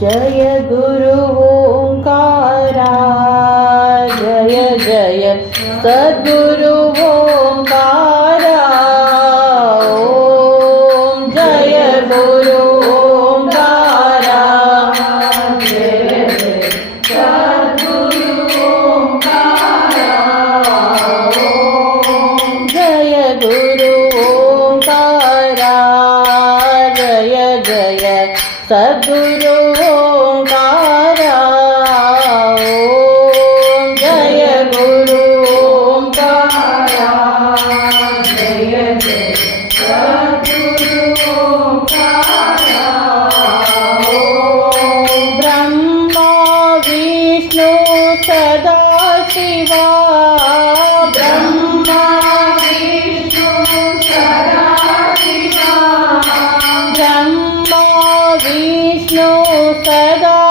जय गुरु ओंकारा, जय जय सद्गुरु ओंकारा। ओम जय गुरु ओंकारा, जय जय सद्गुरु ओंकारा। ओम जय गुरु ओंकारा, जय जय सद्गुरु ओंकारा। ओम जय गुरु ओंकारा, जय जय सद्गुरु ओंकारा। ओम ब्रह्मा विष्णु सदा शिवा, ब्रह्मा विष्णु सदा शिवा, ब्रह्मा विष्णु सदा